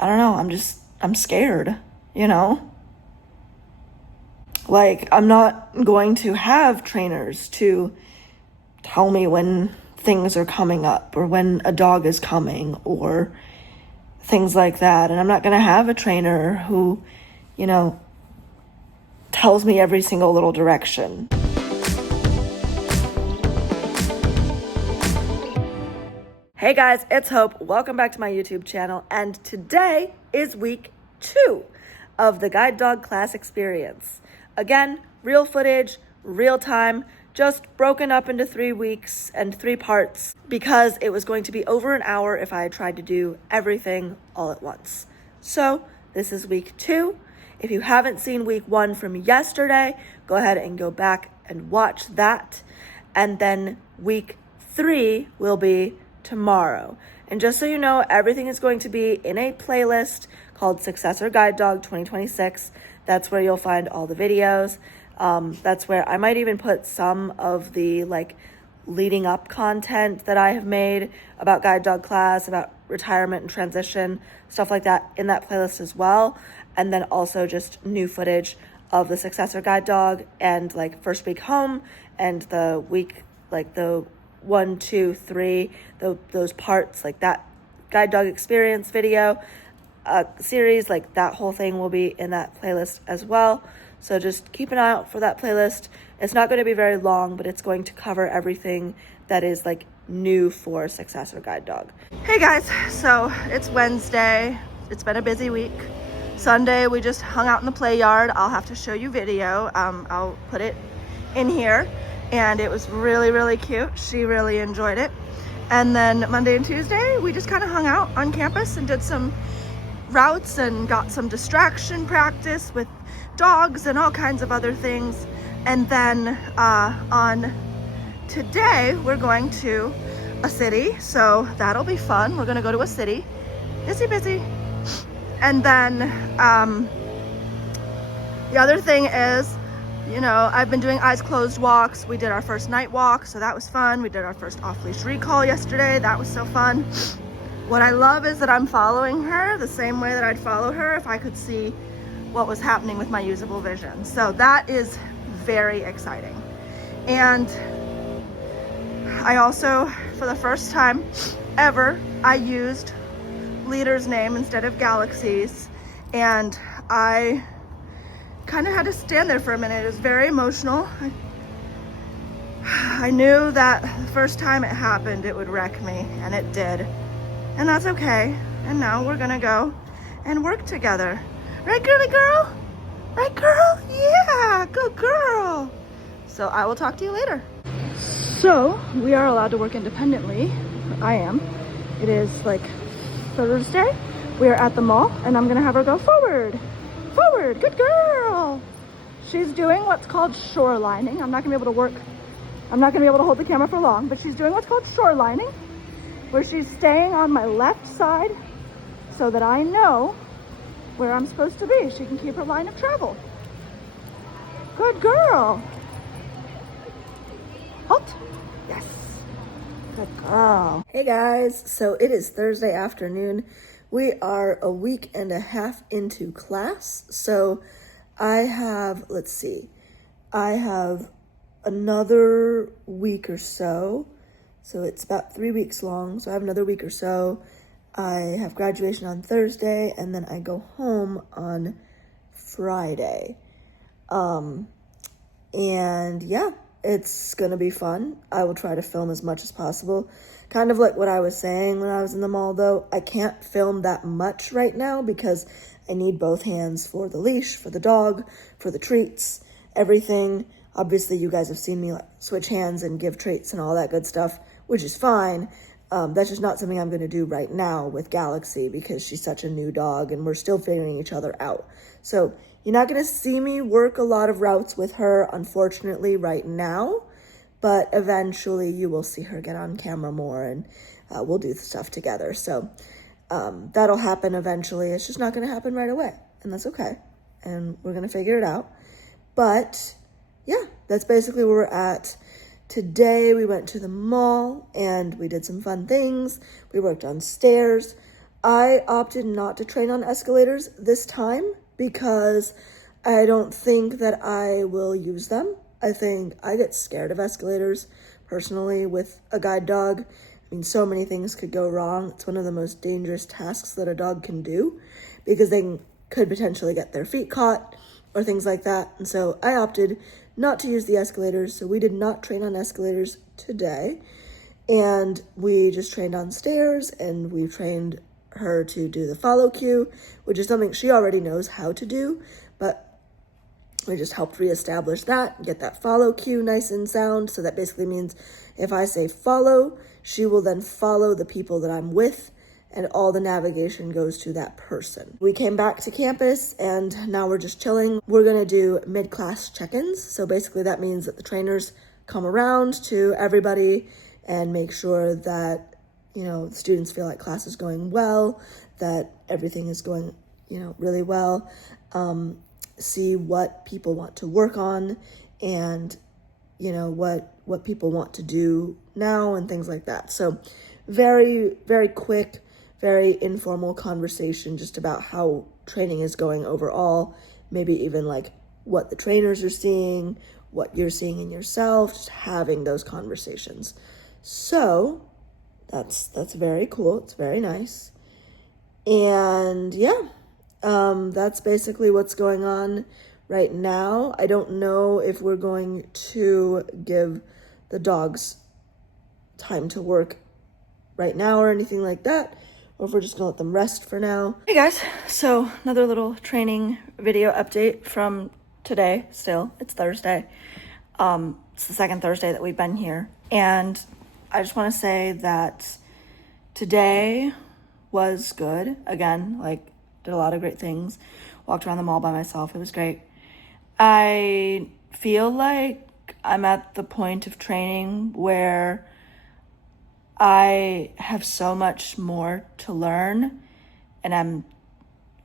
I don't know, I'm scared, you know? Like, I'm not going to have trainers to tell me when things are coming up or when a dog is coming or things like that. And I'm not going to have a trainer who, you know, tells me every single little direction. Hey guys, it's Hope. Welcome back to my YouTube channel. And today is week 2 of the Guide Dog Class Experience. Again, real footage, real time, just broken up into 3 weeks and 3 parts because it was going to be over an hour if I tried to do everything all at once. So this is week 2. If you haven't seen week 1 from yesterday, go ahead and go back and watch that. And then week 3 will be tomorrow. And just so you know, everything is going to be in a playlist called Successor Guide Dog 2026. That's where you'll find all the videos. That's where I might even put some of the leading up content that I have made about guide dog class, about retirement and transition, stuff like that in that playlist as well. And then also just new footage of the Successor Guide Dog and first week home and the week, the 1, 2, 3, those parts, that guide dog experience video series, that whole thing will be in that playlist as well. So just keep an eye out for that playlist. It's not going to be very long, but it's going to cover everything that is new for Successor Guide Dog. Hey guys, so it's Wednesday. It's been a busy week. Sunday we just hung out in the play yard. I'll have to show you video. I'll put it in here. And it was really, really cute. She really enjoyed it. And then Monday and Tuesday, we just kind of hung out on campus and did some routes and got some distraction practice with dogs and all kinds of other things. And then on today, we're going to a city. So that'll be fun. We're gonna go to a city. Busy. And then the other thing is, I've been doing eyes closed walks. We did our first night walk, so that was fun. We did our first off-leash recall yesterday. That was so fun. What I love is that I'm following her the same way that I'd follow her if I could see what was happening with my usable vision. So that is very exciting. And I also, for the first time ever, I used Leader's name instead of Galaxy's. And I kind of had to stand there for a minute. It was very emotional. I knew that the first time it happened, it would wreck me, and it did. And that's okay. And now we're gonna go and work together. Right, girly girl? Right, girl? Yeah, good girl. So I will talk to you later. So we are allowed to work independently. I am. It is Thursday. We are at the mall, and I'm gonna have her go forward. Forward, good girl. She's doing what's called shorelining. I'm not gonna be able to hold the camera for long, but she's doing what's called shorelining, where she's staying on my left side so that I know where I'm supposed to be. She can keep her line of travel. Good girl. Halt. Yes. Good girl. Hey guys, so it is Thursday afternoon. We are a week and a half into class, so I have another week or so. So it's about 3 weeks long, so I have another week or so. I have graduation on Thursday, and then I go home on Friday. And yeah, it's gonna be fun. I will try to film as much as possible. Kind of like what I was saying when I was in the mall, though. I can't film that much right now because I need both hands for the leash, for the dog, for the treats, everything. Obviously, you guys have seen me switch hands and give treats and all that good stuff, which is fine. That's just not something I'm going to do right now with Galaxy because she's such a new dog and we're still figuring each other out. So you're not going to see me work a lot of routes with her, unfortunately, right now. But eventually you will see her get on camera more and we'll do stuff together. So that'll happen eventually. It's just not going to happen right away. And that's okay. And we're going to figure it out. But yeah, that's basically where we're at. Today we went to the mall and we did some fun things. We worked on stairs. I opted not to train on escalators this time because I don't think that I will use them. I think I get scared of escalators personally with a guide dog. I mean, so many things could go wrong. It's one of the most dangerous tasks that a dog can do because they could potentially get their feet caught or things like that. And so I opted not to use the escalators. So we did not train on escalators today. And we just trained on stairs, and we trained her to do the follow cue, which is something she already knows how to do, but we just helped reestablish that, get that follow cue nice and sound. So that basically means if I say follow, she will then follow the people that I'm with, and all the navigation goes to that person. We came back to campus, and now we're just chilling. We're gonna do mid-class check-ins. So basically that means that the trainers come around to everybody and make sure that, the students feel like class is going well, that everything is going, really well. See what people want to work on and, what people want to do now and things like that. So very, very quick, very informal conversation just about how training is going overall, maybe even like what the trainers are seeing, what you're seeing in yourself, just having those conversations. So that's very cool. It's very nice. And that's basically what's going on right now. I don't know if we're going to give the dogs time to work right now or anything like that, or if we're just gonna let them rest for now. Hey guys, so another little training video update from today. Still, it's Thursday. It's the second Thursday that we've been here, and I just want to say that today was good. Again, did a lot of great things. Walked around the mall by myself. It was great. I feel like I'm at the point of training where I have so much more to learn, and I'm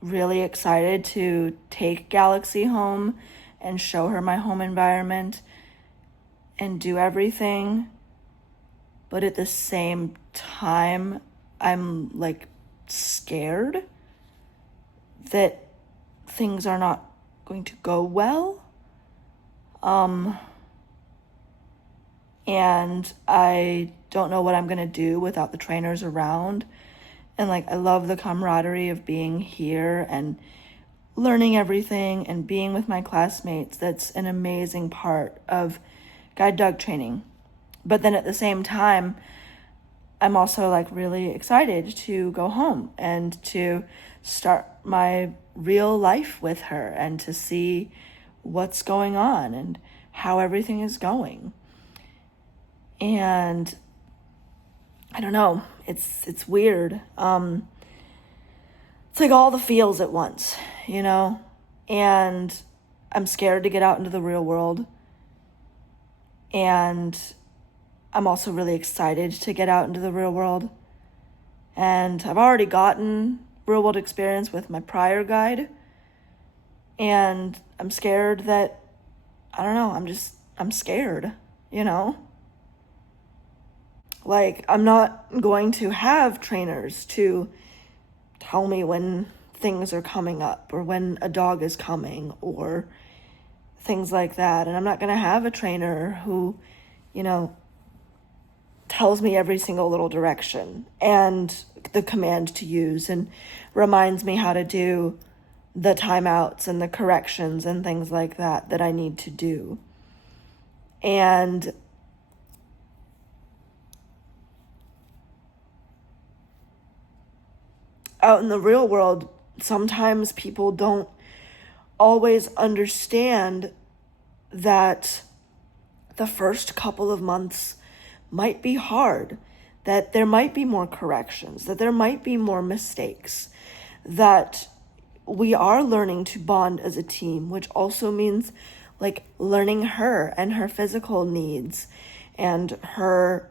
really excited to take Galaxy home and show her my home environment and do everything. But at the same time, I'm scared that things are not going to go well. And I don't know what I'm going to do without the trainers around. And I love the camaraderie of being here and learning everything and being with my classmates. That's an amazing part of guide dog training. But then at the same time, I'm also really excited to go home and to start my real life with her and to see what's going on and how everything is going. And I don't know, it's weird. It's all the feels at once, and I'm scared to get out into the real world. And I'm also really excited to get out into the real world. And I've already gotten real world experience with my prior guide. And I'm scared that, I'm scared, I'm not going to have trainers to tell me when things are coming up or when a dog is coming or things like that. And I'm not going to have a trainer who, tells me every single little direction and the command to use and reminds me how to do the timeouts and the corrections and things like that I need to do. And out in the real world, sometimes people don't always understand that the first couple of months might be hard, that there might be more corrections, that there might be more mistakes, that we are learning to bond as a team, which also means learning her and her physical needs and her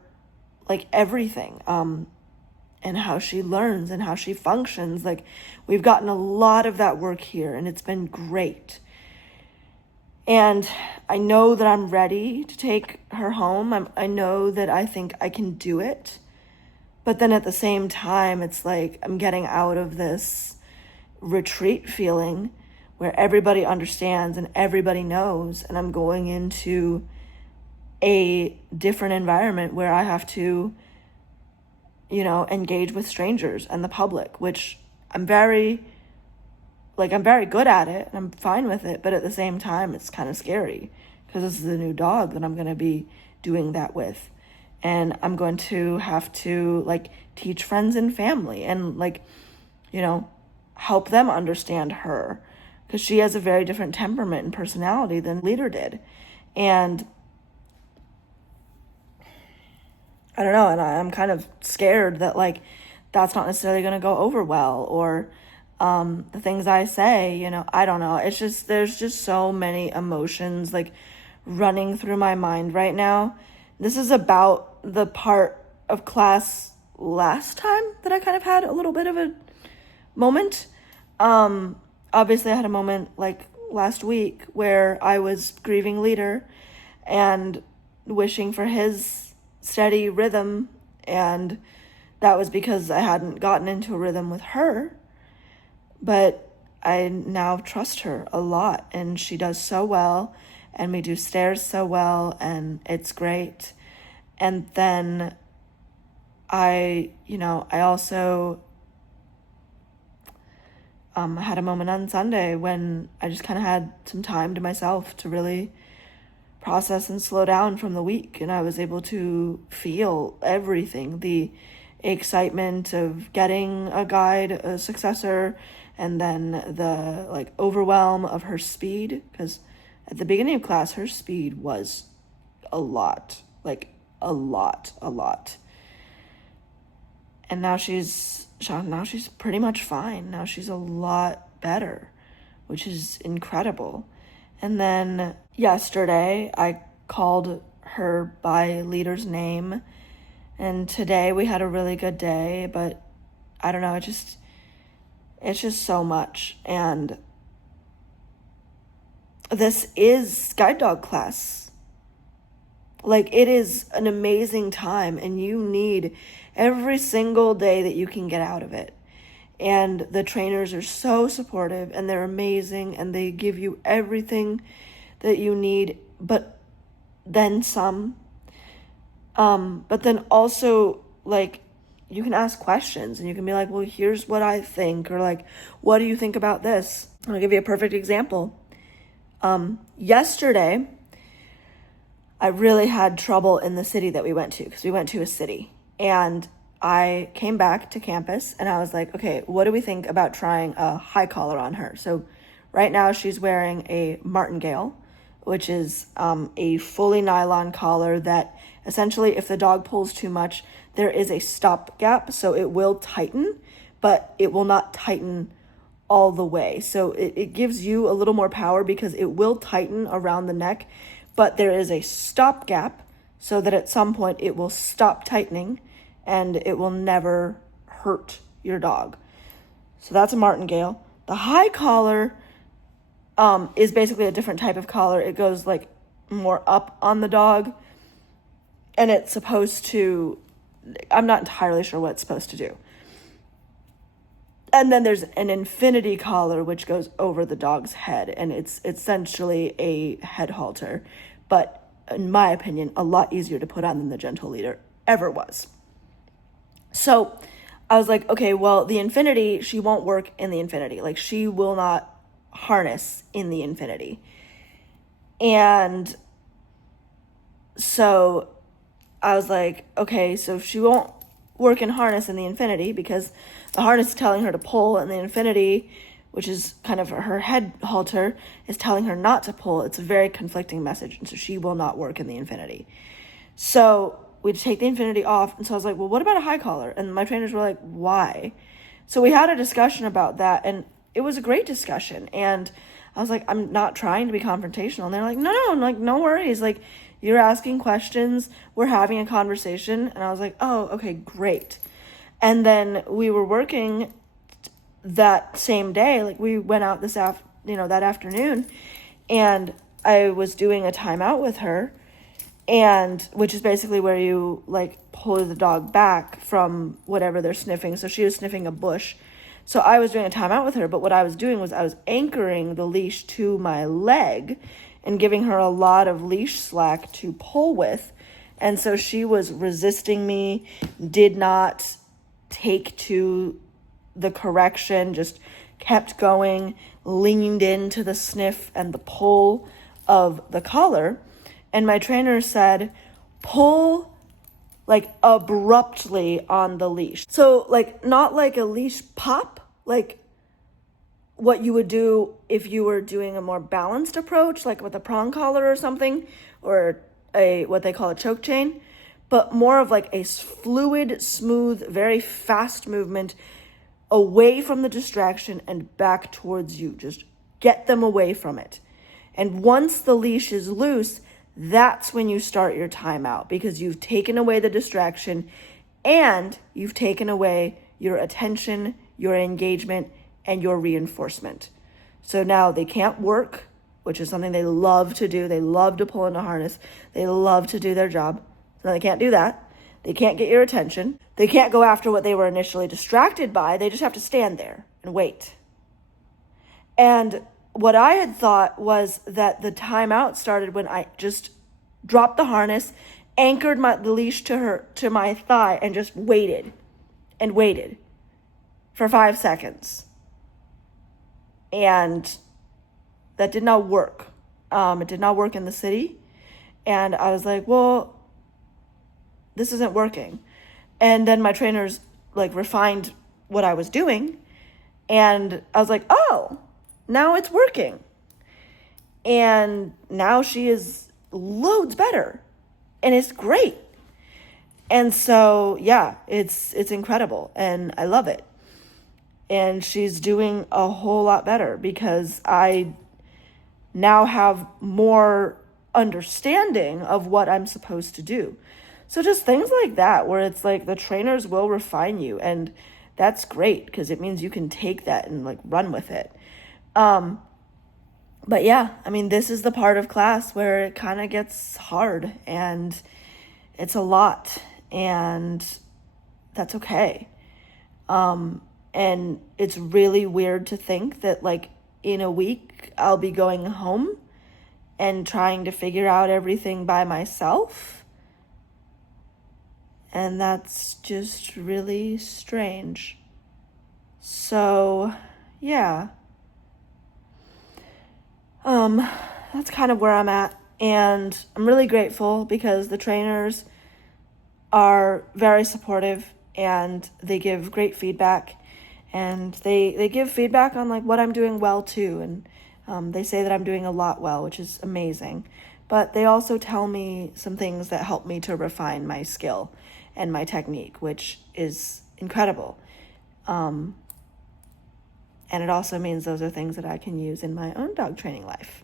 everything, and how she learns and how she functions. We've gotten a lot of that work here, and it's been great. And I know that I'm ready to take her home. I know that I think I can do it. But then at the same time, it's like I'm getting out of this retreat feeling where everybody understands and everybody knows, and I'm going into a different environment where I have to, engage with strangers and the public, which I'm very good at it and I'm fine with it, but at the same time, it's kind of scary because this is a new dog that I'm going to be doing that with. And I'm going to have to teach friends and family and help them understand her, because she has a very different temperament and personality than Leader did. And I don't know, and I'm kind of scared that that's not necessarily going to go over well, or the things I say, I don't know. It's just, there's just so many emotions running through my mind right now. This is about the part of class last time that I kind of had a little bit of a moment. Obviously I had a moment last week where I was grieving Leader and wishing for his steady rhythm, and that was because I hadn't gotten into a rhythm with her. But I now trust her a lot, and she does so well, and we do stairs so well, and it's great. And then I also had a moment on Sunday when I just kind of had some time to myself to really process and slow down from the week, and I was able to feel everything, the excitement of getting a guide, a successor, and then the overwhelm of her speed, because at the beginning of class her speed was a lot, a lot. And now she's pretty much fine. Now she's a lot better, which is incredible. And then yesterday I called her by Leader's name, and today we had a really good day, but I don't know, it's just so much. And this is guide dog class. It is an amazing time, and you need every single day that you can get out of it. And the trainers are so supportive, and they're amazing, and they give you everything that you need, but then some. But then also, you can ask questions, and you can be like, well, here's what I think, or what do you think about this? I'll give you a perfect example. Yesterday, I really had trouble in the city that we went to, because we went to a city, and I came back to campus and I was like, okay, what do we think about trying a high collar on her? So right now she's wearing a martingale, which is a fully nylon collar that essentially, if the dog pulls too much, there is a stop gap, so it will tighten, but it will not tighten all the way. So it gives you a little more power because it will tighten around the neck, but there is a stop gap so that at some point it will stop tightening and it will never hurt your dog. So that's a martingale. The high collar is basically a different type of collar. It goes more up on the dog, and it's supposed to, I'm not entirely sure what it's supposed to do. And then there's an infinity collar, which goes over the dog's head, and it's essentially a head halter, but in my opinion, a lot easier to put on than the Gentle Leader ever was. So I was like, okay, well, the infinity, she won't work in the infinity. She will not harness in the infinity. And so I was like, okay, so she won't work in harness in the infinity because the harness is telling her to pull, and the infinity, which is kind of her head halter, is telling her not to pull. It's a very conflicting message, and so she will not work in the infinity. So we'd take the infinity off, and so I was like, well, what about a high collar? And my trainers were like, why? So we had a discussion about that, and it was a great discussion. And I was like, I'm not trying to be confrontational. And they're like, no, I'm like, no worries. You're asking questions, we're having a conversation. And I was like, oh, okay, great. And then we were working that same day. We went out that afternoon, and I was doing a timeout with her, and which is basically where you like pull the dog back from whatever they're sniffing. So she was sniffing a bush. So I was doing a timeout with her, but what I was doing was I was anchoring the leash to my leg and giving her a lot of leash slack to pull with. And so she was resisting me, did not take to the correction, just kept going, leaned into the sniff and the pull of the collar. And my trainer said, pull like abruptly on the leash. So like not like a leash pop, like what you would do if you were doing a more balanced approach, like with a prong collar or something, or a what they call a choke chain, but more of like a fluid, smooth, very fast movement away from the distraction and back towards you. Just get them away from it. And once the leash is loose, that's when you start your timeout, because you've taken away the distraction and you've taken away your attention, your engagement, and your reinforcement. So now they can't work, which is something they love to do. They love to pull in a harness. They love to do their job. So they can't do that. They can't get your attention. They can't go after what they were initially distracted by. They just have to stand there and wait. And what I had thought was that the timeout started when I just dropped the harness, anchored the leash to my thigh, and just waited and waited for 5 seconds. And that did not work. It did not work in the city. And I was like, well, this isn't working. And then my trainers like refined what I was doing. And I was like, oh, now it's working. And now she is loads better. And it's great. And so, yeah, it's incredible. And I love it. And she's doing a whole lot better because I now have more understanding of what I'm supposed to do. So just things like that, where it's like the trainers will refine you, and that's great because it means you can take that and like run with it. But yeah, I mean, this is the part of class where it kind of gets hard and it's a lot, and that's okay. And it's really weird to think that like in a week I'll be going home and trying to figure out everything by myself. And that's just really strange. So, yeah. That's kind of where I'm at. And I'm really grateful because the trainers are very supportive and they give great feedback. And they give feedback on like what I'm doing well too. And they say that I'm doing a lot well, which is amazing. But they also tell me some things that help me to refine my skill and my technique, which is incredible. And it also means those are things that I can use in my own dog training life.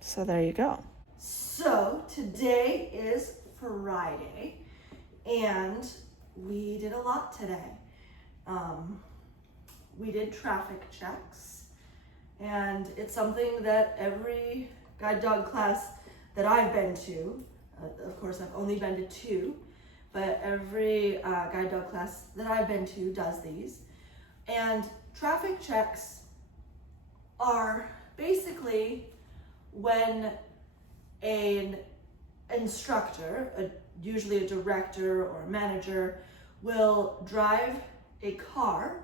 So there you go. So today is Friday, and we did a lot today. We did traffic checks, and it's something that every guide dog class that I've been to, of course I've only been to 2, but every guide dog class that I've been to does these. And traffic checks are basically when an instructor, usually a director or a manager, will drive a car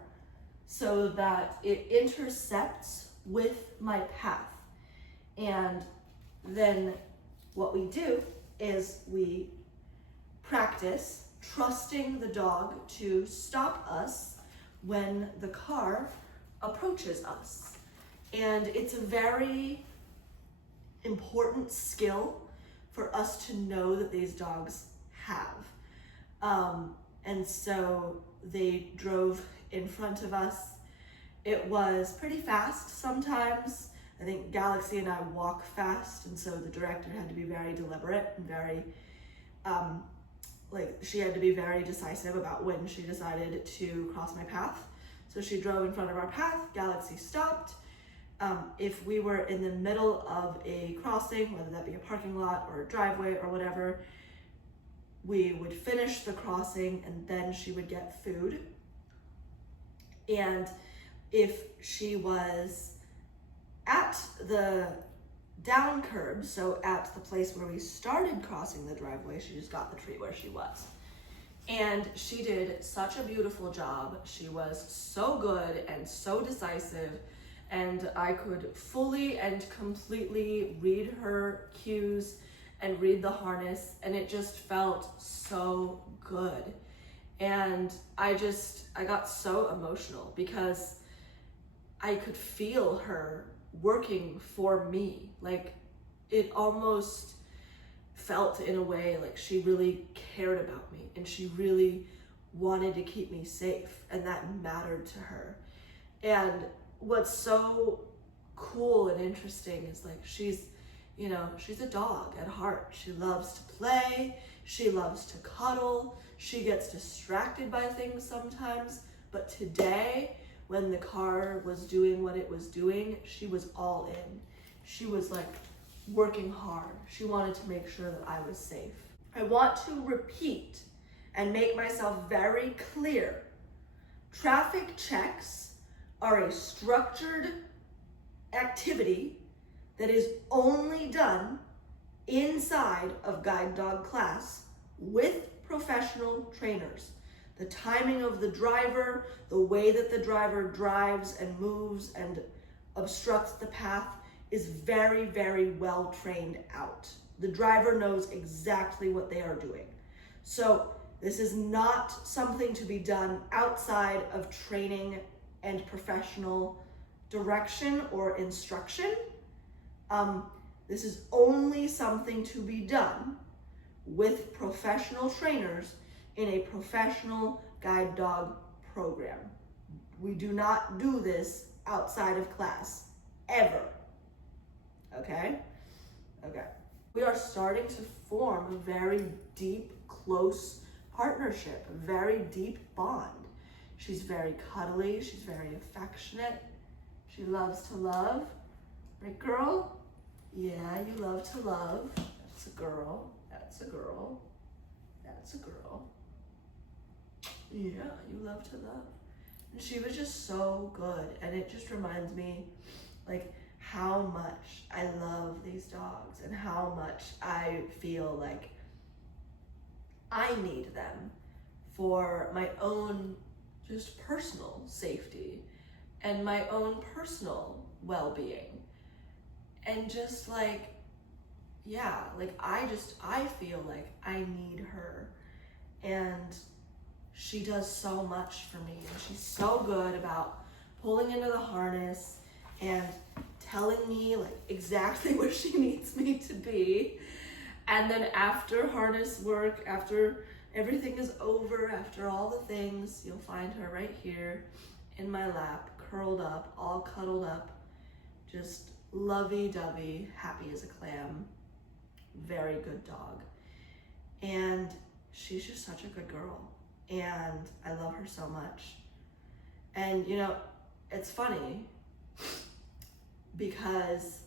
so that it intercepts with my path. And then what we do is we practice trusting the dog to stop us when the car approaches us. And it's a very important skill for us to know that these dogs have. And so they drove in front of us. It was pretty fast sometimes. I think Galaxy and I walk fast, and so the director had to be very deliberate and very, she had to be very decisive about when she decided to cross my path. So she drove in front of our path, Galaxy stopped, if we were in the middle of a crossing, whether that be a parking lot or a driveway or whatever, we would finish the crossing and then she would get food. And if she was at the down curb, so at the place where we started crossing the driveway, she just got the treat where she was. And she did such a beautiful job. She was so good and so decisive, and I could fully and completely read her cues and read the harness, and it just felt so good. And I got so emotional because I could feel her working for me. Like, it almost felt in a way like she really cared about me and she really wanted to keep me safe, and that mattered to her. And what's so cool and interesting is like she's a dog at heart. She loves to play, she loves to cuddle, she gets distracted by things sometimes, but today when the car was doing what it was doing, she was all in. She was like working hard. She wanted to make sure that I was safe. I want to repeat and make myself very clear. Traffic checks are a structured activity that is only done inside of guide dog class with professional trainers. The timing of the driver, the way that the driver drives and moves and obstructs the path is very, very well trained out. The driver knows exactly what they are doing. So this is not something to be done outside of training and professional direction or instruction. This is only something to be done with professional trainers in a professional guide dog program. We do not do this outside of class, ever. Okay? Okay. We are starting to form a very deep, close partnership, a very deep bond. She's very cuddly, she's very affectionate, she loves to love. Right, girl? Yeah, you love to love. That's a girl, that's a girl, that's a girl. Yeah, you love to love. And she was just so good, and it just reminds me like how much I love these dogs and how much I feel like I need them for my own just personal safety and my own personal well-being. And just like, yeah, like I feel like I need her, and she does so much for me, and she's so good about pulling into the harness and telling me like exactly where she needs me to be. And then after harness work, after everything is over, after all the things, you'll find her right here in my lap, curled up, all cuddled up, just lovey-dovey, happy as a clam, very good dog. And she's just such a good girl, and I love her so much. And you know, it's funny because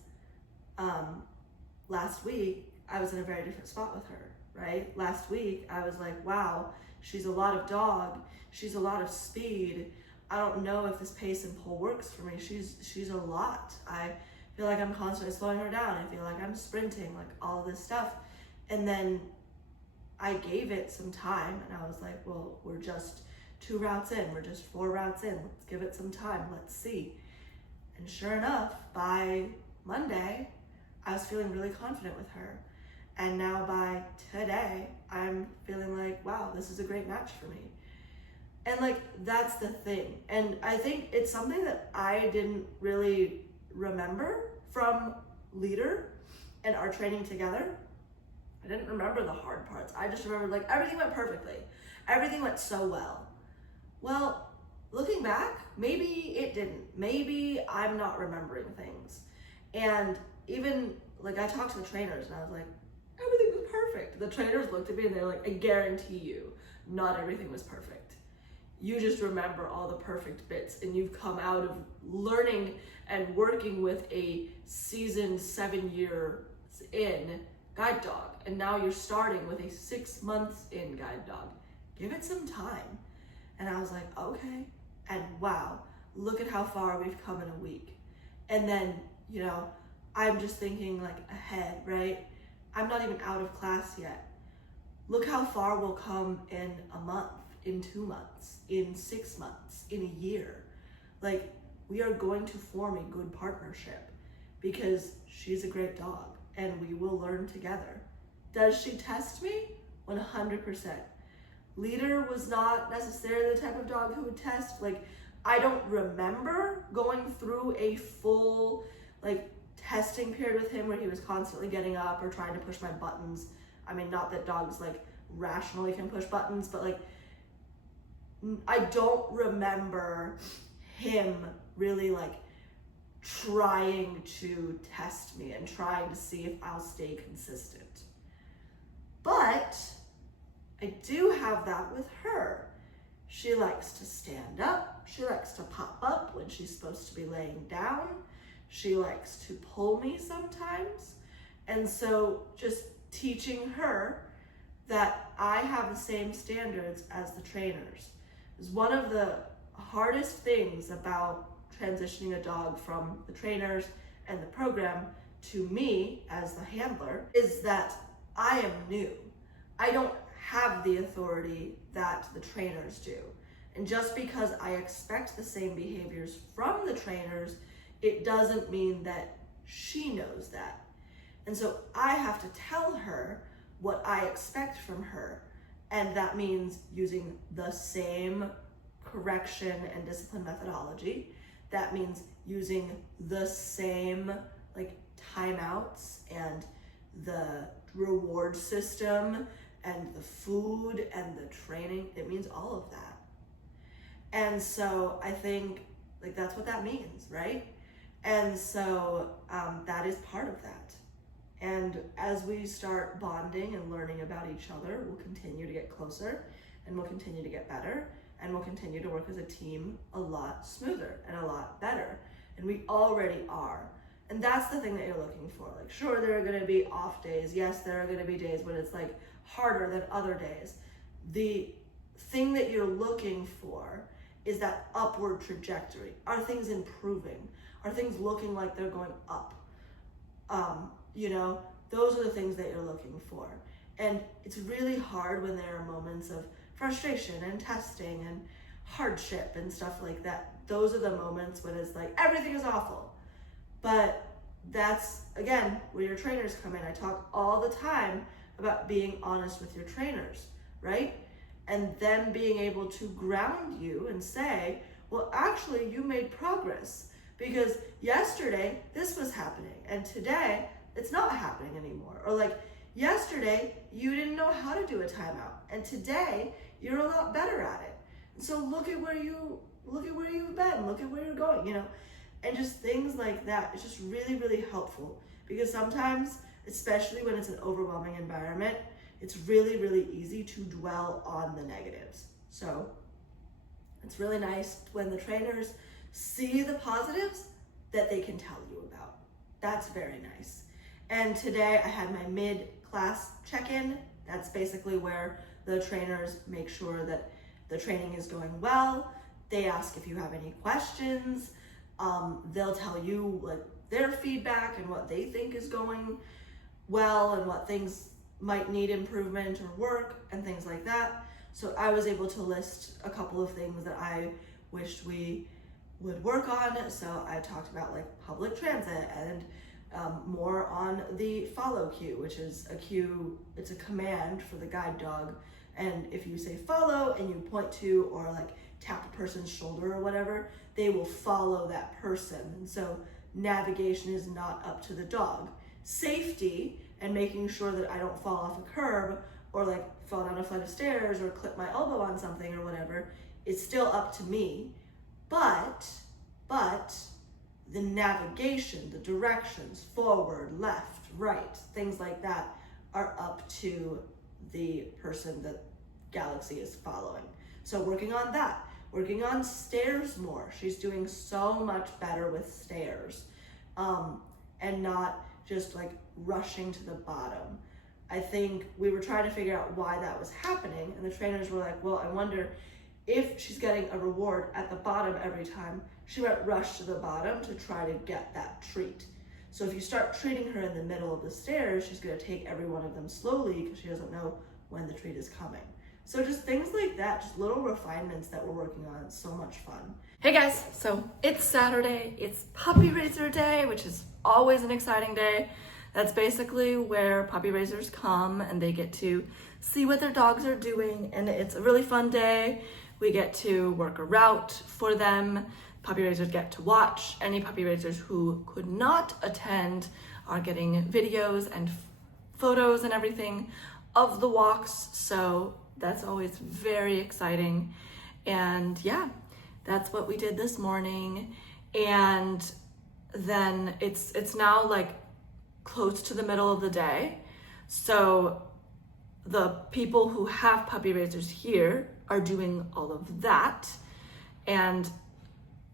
last week I was in a very different spot with her, right? Last week I was like, wow, she's a lot of dog, she's a lot of speed. I don't know if this pace and pull works for me. She's a lot. I feel like I'm constantly slowing her down. I feel like I'm sprinting, like all this stuff. And then I gave it some time, and I was like, well, we're just 2 routes in, we're just 4 routes in, let's give it some time, let's see. And sure enough, by Monday, I was feeling really confident with her. And now by today, I'm feeling like, wow, this is a great match for me. And like, that's the thing. And I think it's something that I didn't really remember from Leader and our training together. I didn't remember the hard parts. I just remembered like everything went perfectly. Everything went so well. Well, looking back, maybe it didn't. Maybe I'm not remembering things. And even like I talked to the trainers and I was like, everything was perfect. The trainers looked at me and they're like, I guarantee you, not everything was perfect. You just remember all the perfect bits, and you've come out of learning and working with a seasoned 7 years in guide dog, and now you're starting with a 6 months in guide dog. Give it some time. And I was like, okay. And wow, look at how far we've come in a week. And then, you know, I'm just thinking like ahead, right? I'm not even out of class yet. Look how far we'll come in a month, in 2 months, in 6 months, in a year. Like, we are going to form a good partnership because she's a great dog and we will learn together. Does she test me? 100%. Leader was not necessarily the type of dog who would test. Like, I don't remember going through a full like testing period with him where he was constantly getting up or trying to push my buttons. I mean, not that dogs like rationally can push buttons, but like, I don't remember him really like trying to test me and trying to see if I'll stay consistent. But I do have that with her. She likes to stand up. She likes to pop up when she's supposed to be laying down. She likes to pull me sometimes. And so just teaching her that I have the same standards as the trainers is one of the hardest things about transitioning a dog from the trainers and the program to me as the handler, is that I am new. I don't have the authority that the trainers do. And just because I expect the same behaviors from the trainers, it doesn't mean that she knows that. And so I have to tell her what I expect from her. And that means using the same correction and discipline methodology. That means using the same like timeouts and the reward system and the food and the training. It means all of that. And so I think like that's what that means, right? And so that is part of that. And as we start bonding and learning about each other, we'll continue to get closer and we'll continue to get better and we'll continue to work as a team a lot smoother and a lot better. And we already are. And that's the thing that you're looking for. Like, sure, there are going to be off days. Yes, there are going to be days when it's like harder than other days. The thing that you're looking for is that upward trajectory. Are things improving? Are things looking like they're going up? You know, those are the things that you're looking for. And it's really hard when there are moments of frustration and testing and hardship and stuff like that. Those are the moments when it's like, everything is awful. But that's, again, where your trainers come in. I talk all the time about being honest with your trainers, right? And them being able to ground you and say, well, actually, you made progress because yesterday this was happening and today it's not happening anymore. Or like yesterday you didn't know how to do a timeout and today you're a lot better at it. And so look at where you've been, look at where you're going, you know, and just things like that. It's just really, really helpful because sometimes, especially when it's an overwhelming environment, it's really, really easy to dwell on the negatives. So it's really nice when the trainers see the positives that they can tell you about. That's very nice. And today I had my mid-class check-in. That's basically where the trainers make sure that the training is going well. They ask if you have any questions. They'll tell you like their feedback and what they think is going well and what things might need improvement or work and things like that. So I was able to list a couple of things that I wished we would work on. So I talked about like public transit and more on the follow cue, which is a cue, it's a command for the guide dog. And if you say follow and you point to or like tap a person's shoulder or whatever, they will follow that person. And so navigation is not up to the dog. Safety and making sure that I don't fall off a curb or like fall down a flight of stairs or clip my elbow on something or whatever is still up to me. But the navigation, the directions, forward, left, right, things like that are up to the person that Galaxy is following. So working on that, working on stairs more. She's doing so much better with stairs, and not just like rushing to the bottom. I think we were trying to figure out why that was happening, and the trainers were like, well, I wonder if she's getting a reward at the bottom every time, she might rush to the bottom to try to get that treat. So if you start treating her in the middle of the stairs, she's gonna take every one of them slowly because she doesn't know when the treat is coming. So just things like that, just little refinements that we're working on. It's so much fun. Hey guys, so it's Saturday, it's puppy raiser day, which is always an exciting day. That's basically where puppy raisers come and they get to see what their dogs are doing, and it's a really fun day. We get to work a route for them. Puppy raisers get to watch. Any puppy raisers who could not attend are getting videos and photos and everything of the walks. So that's always very exciting. And yeah, that's what we did this morning. And then it's now like close to the middle of the day. So the people who have puppy raisers here are doing all of that. And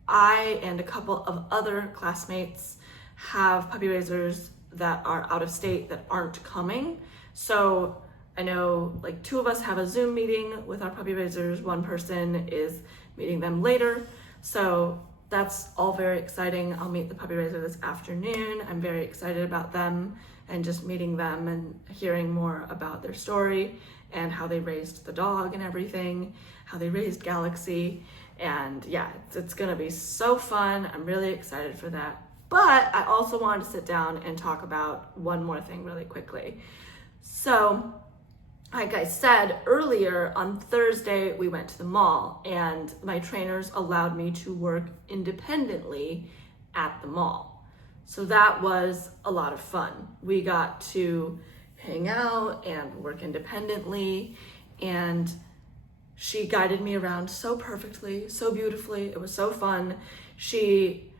I and a couple of other classmates have puppy raisers that are out of state that aren't coming. So I know like 2 of us have a Zoom meeting with our puppy raisers. 1 person is meeting them later. So that's all very exciting. I'll meet the puppy raiser this afternoon. I'm very excited about them and just meeting them and hearing more about their story and how they raised the dog and everything, how they raised Galaxy. And yeah, it's gonna be so fun. I'm really excited for that. But I also wanted to sit down and talk about one more thing really quickly. So, like I said earlier, on Thursday, we went to the mall and my trainers allowed me to work independently at the mall. So that was a lot of fun. We got to hang out and work independently, and she guided me around so perfectly, so beautifully. It was so fun. She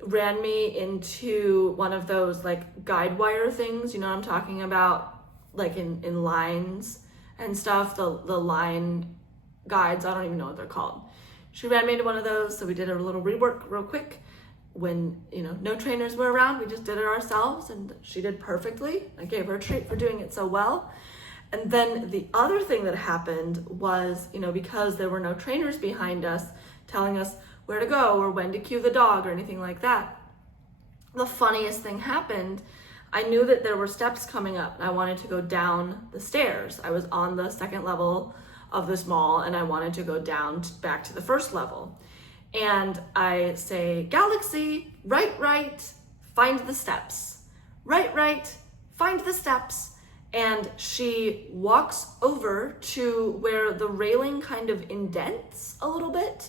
ran me into one of those like guide wire things, you know what I'm talking about, like in lines and stuff, the line guides, I don't even know what they're called. She ran me into one of those, so we did a little rework real quick. When, no trainers were around, we just did it ourselves, and she did perfectly. I gave her a treat for doing it so well. And then the other thing that happened was, because there were no trainers behind us telling us where to go or when to cue the dog or anything like that, the funniest thing happened. I knew that there were steps coming up and I wanted to go down the stairs. I was on the 2nd level of this mall and I wanted to go down back to the 1st level. And I say, Galaxy, right, find the steps. Right, find the steps. And she walks over to where the railing kind of indents a little bit.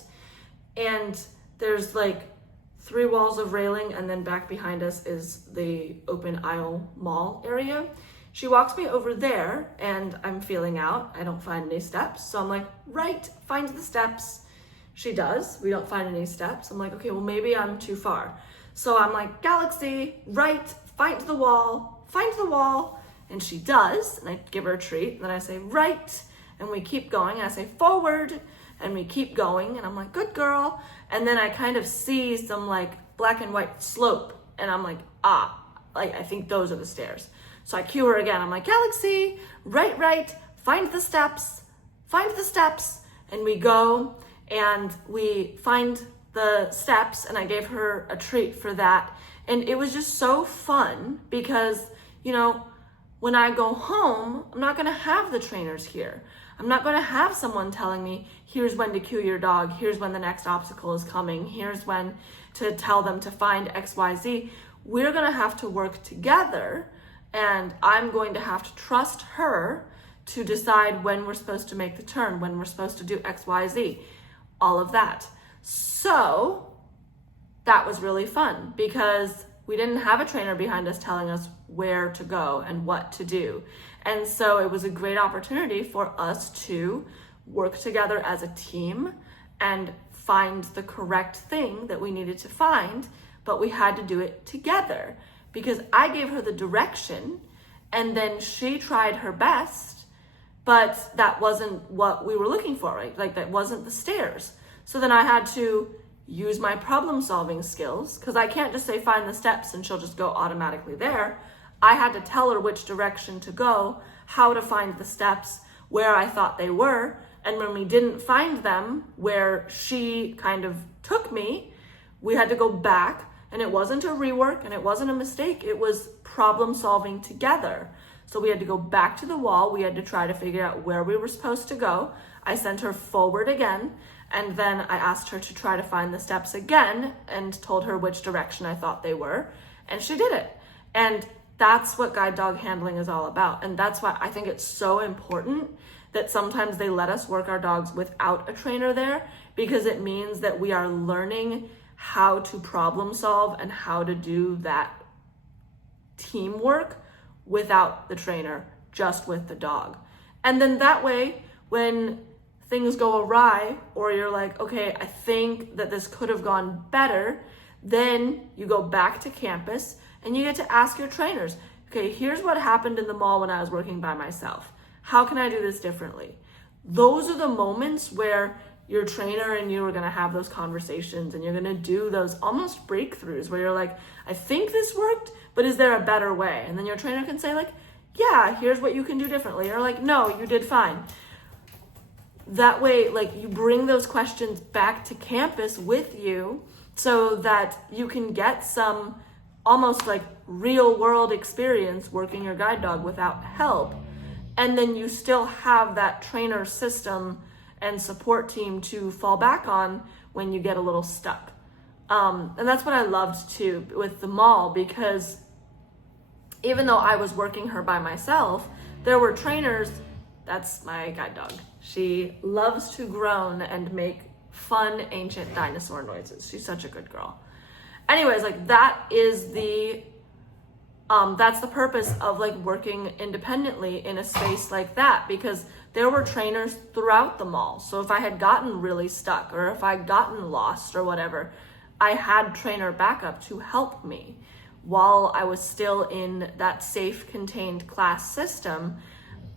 And there's like 3 walls of railing, and then back behind us is the open aisle mall area. She walks me over there and I'm feeling out. I don't find any steps. So I'm like, right, find the steps. She does. We don't find any steps. I'm like, okay, well, maybe I'm too far. So I'm like, Galaxy, right, find the wall. And she does, and I give her a treat. And then I say, right, and we keep going. And I say, forward, and we keep going. And I'm like, good girl. And then I kind of see some like black and white slope. And I'm like, I think those are the stairs. So I cue her again. I'm like, Galaxy, right, find the steps. And we go. And we find the steps, and I gave her a treat for that. And it was just so fun because, when I go home, I'm not gonna have the trainers here. I'm not gonna have someone telling me, here's when to cue your dog, here's when the next obstacle is coming, here's when to tell them to find XYZ. We're gonna have to work together, and I'm going to have to trust her to decide when we're supposed to make the turn, when we're supposed to do XYZ. All of that. So that was really fun because we didn't have a trainer behind us telling us where to go and what to do. And so it was a great opportunity for us to work together as a team and find the correct thing that we needed to find, but we had to do it together because I gave her the direction and then she tried her best, but that wasn't what we were looking for, right? Like that wasn't the stairs. So then I had to use my problem solving skills, because I can't just say find the steps and she'll just go automatically there. I had to tell her which direction to go, how to find the steps, where I thought they were. And when we didn't find them where she kind of took me, we had to go back, and it wasn't a rework and it wasn't a mistake. It was problem solving together. So we had to go back to the wall. We had to try to figure out where we were supposed to go. I sent her forward again, and then I asked her to try to find the steps again and told her which direction I thought they were, and she did it. And that's what guide dog handling is all about. And that's why I think it's so important that sometimes they let us work our dogs without a trainer there, because it means that we are learning how to problem solve and how to do that teamwork without the trainer, just with the dog. And then that way, when things go awry, or you're like, okay, I think that this could have gone better, then you go back to campus and you get to ask your trainers, okay, here's what happened in the mall when I was working by myself. How can I do this differently? Those are the moments where your trainer and you are going to have those conversations, and you're going to do those almost breakthroughs where you're like, I think this worked, but is there a better way? And then your trainer can say like, yeah, here's what you can do differently. Or like, no, you did fine. That way, like, you bring those questions back to campus with you so that you can get some almost like real world experience working your guide dog without help. And then you still have that trainer system and support team to fall back on when you get a little stuck. And that's what I loved too with the mall, because even though I was working her by myself, there were trainers. That's my guide dog. She loves to groan and make fun ancient dinosaur noises. She's such a good girl. Anyways, like that is that's the purpose of like working independently in a space like that, because there were trainers throughout the mall. So if I had gotten really stuck, or if I'd gotten lost or whatever, I had trainer backup to help me while I was still in that safe, contained class system.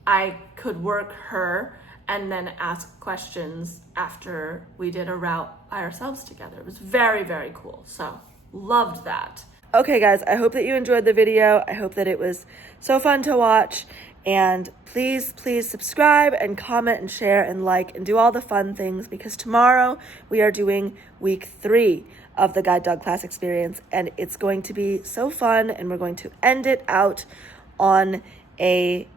I could work her and then ask questions after we did a route by ourselves together. It was very, very cool. So loved that. Okay, guys, I hope that you enjoyed the video. I hope that it was so fun to watch. And please, please subscribe and comment and share and like and do all the fun things, because tomorrow we are doing week 3 of the Guide Dog Class Experience, and it's going to be so fun, and we're going to end it out on a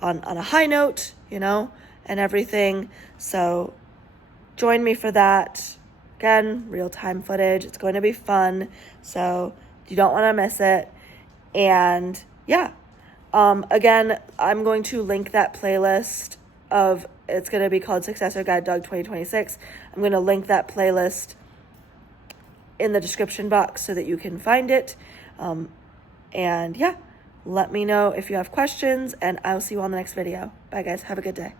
on a high note, you know, and everything. So join me for that. Again, real-time footage. It's going to be fun, so you don't want to miss it. And yeah, again, I'm going to link that playlist of, it's going to be called Successor Guide Dog 2026. I'm going to link that playlist in the description box so that you can find it. And yeah, let me know if you have questions, and I'll see you on the next video. Bye guys, have a good day.